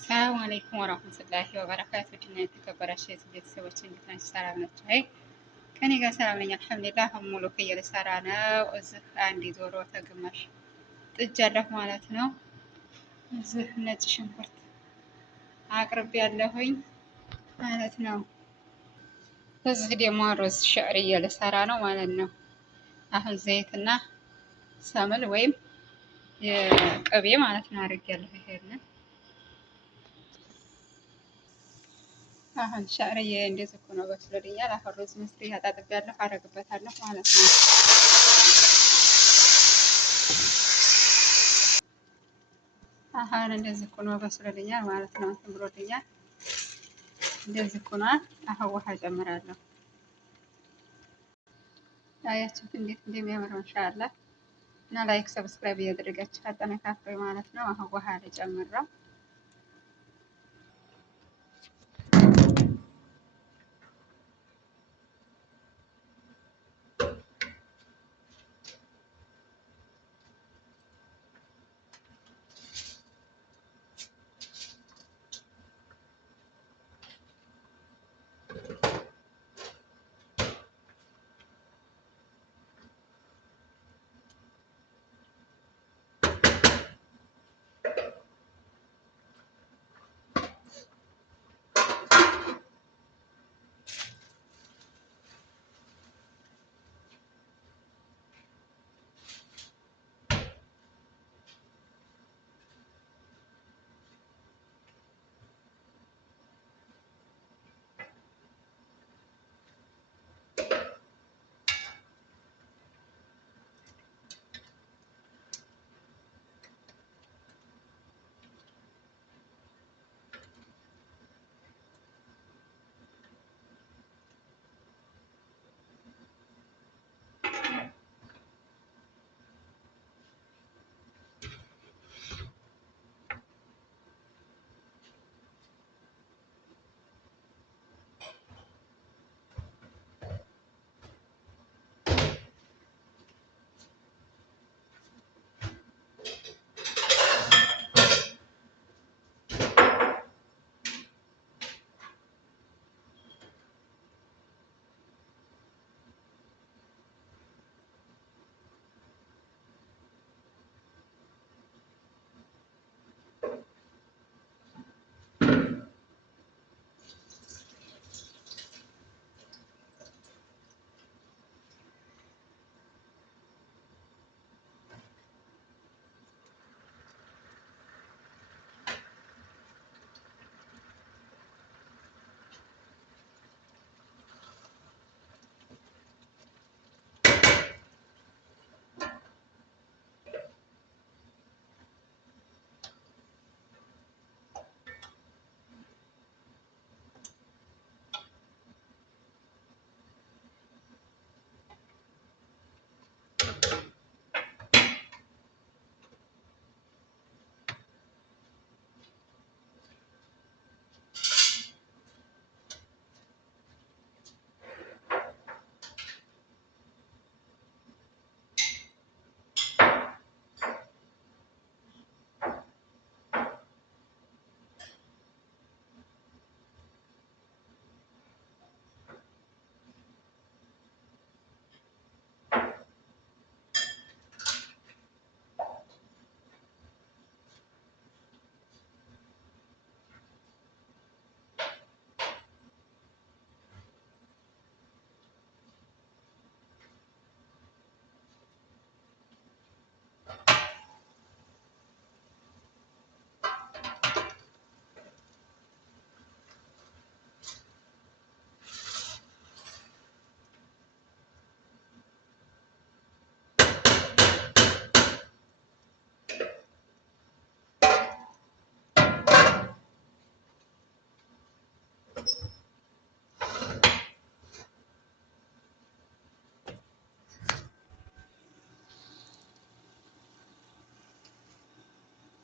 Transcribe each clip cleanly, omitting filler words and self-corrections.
ሰላም አለይኩም ወራህመቱላሂ ወበረካቱ። ድና የተከበራችሁ የዚህ ቤተሰቦች እንዴት ናችሁ? ሰላም ናችሁ? አይ ከኔ ጋር ሰላም ነኝ አልሐምዱሊላህ። ሙሉ እየሰራ ነው። እዚህ አንድ ዶሮ ተግማሽ ጥጃለሁ ማለት ነው። እዚህ ነጭ ሽንኩርት አቅርቤ ያለሁኝ ማለት ነው። እዚህ ደግሞ ሩዝ ሸዕርዬ ልሰራ ነው ማለት ነው። አሁን ዘይትና ሰምል ወይም የቅቤ ማለት ነው አድርጌያለሁ። ይሄንን አሁን ሸዕርዬ እንደዚህ እኮ ነው በስሎልኛል። አሁን ሩዝ ምስሪ አጣጥቤያለሁ አደርግበታለሁ ማለት ነው። አሁን እንደዚህ እኮ ነው በስሎልኛል ማለት ነው። እንትን ብሎልኛል። እንደዚህ እኮ ነው። አሁን ውሃ ጨምራለሁ። አያችሁት እንዴት እንደሚያምር ማሻአላህ። እና ላይክ ሰብስክራይብ እያደረጋችሁ አጠነካክሩ ማለት ነው። አሁን ውሃ ልጨምረው።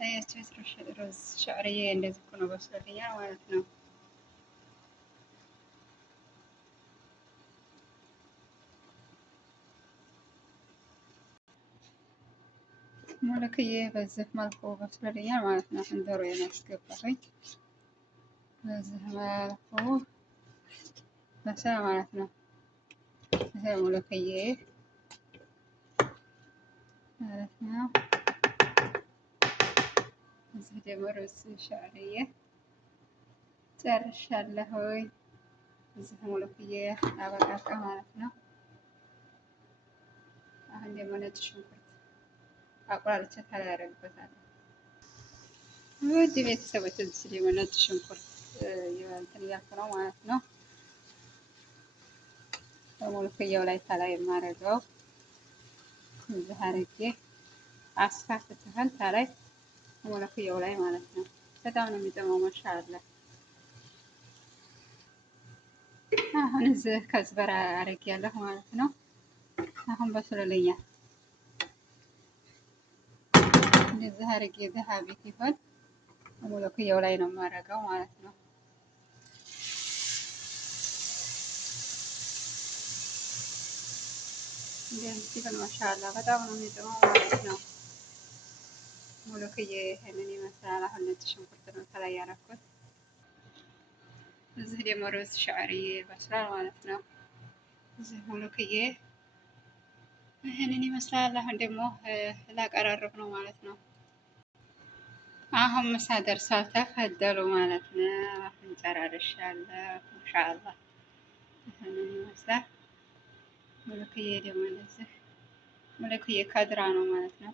አያችሁት? ሩዝ ሸዕርዬ እንደዚህ እኮ ነው በስሎልኛል ማለት ነው። ሙሉክዬ በዚህ መልኩ በስሎልኛል ማለት ነው። አሁን ዶሮዬን አስገባሁኝ። በዚህ መልኩ በስላ ማለት ነው። ይሄ ሙሉክዬ ማለት ነው። እዚህ ደግሞ ሩዝ ሻዕርዬ ጨርሻለሁኝ። እዚህ ሙሉክዬ አበቃቃ ማለት ነው። አሁን ደግሞ ነጭ ሽንኩርት አቁላልቼ ከላይ አደርግበታለሁ። ውድ ቤተሰቦች እዚህ ደግሞ ነጭ ሽንኩርት እንትን እያልኩ ነው ማለት ነው። በሙሉክያው ላይ ከላይ የማደርገው እዚህ አድርጌ አስፋፍተን ከላይ ሙሉክያው ላይ ማለት ነው። በጣም ነው የሚጥመው ማሻአላ። አሁን እዚህ ከዝበራ አድርጌያለሁ ማለት ነው። አሁን በስሎልኛል። እንደዚህ አድርጌ ذهبي ሲሆን ሙሉክያው ላይ ነው የማደርገው ማለት ነው። እንደዚህ ሲሆን ማሻአላ በጣም ነው የሚጥመው ማለት ነው። ሙሉክዬ ይሄንን ይመስላል። አሁን ነጭ ሽንኩርት ነው ከላይ ያደረኩት። እዚህ ደግሞ ሩዝ ሻዕርዬ በስሏል ማለት ነው። እዚህ ሙሉክዬ ይሄንን ይመስላል። አሁን ደግሞ ላቀራርብ ነው ማለት ነው። አሁን ምሳ ደርሷል። ተፈደሉ ማለት ነው። አሁን ጨራርሻለሁ ኢንሻአላህ። ይሄንን ይመስላል። ሙሉክዬ ደግሞ እንደዚህ ሙሉክዬ ከድራ ነው ማለት ነው።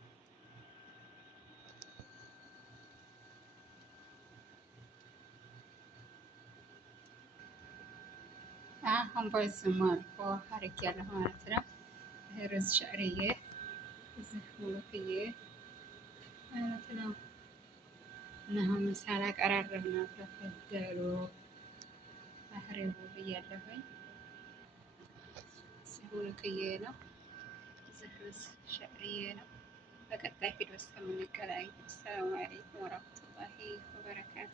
አሁን በዚህ መልኩ አድርጌያለሁ ማለት ነው። ሩዝ ሻዕርዬ እዚህ ሙሉክዬ ማለት ነው። እና አሁን ምሳ ላቀራርብ ነው። ተፈደሉ አህሪቡ ብያለሁኝ። እዚህ ሙሉክዬ ነው። እዚህ ሩዝ ሻዕርዬ ነው። በቀጣይ ቪዲዮ እስከምንገናኝ አሰላሙ አለይኩም ወራህመቱላሂ ወበረካቱ።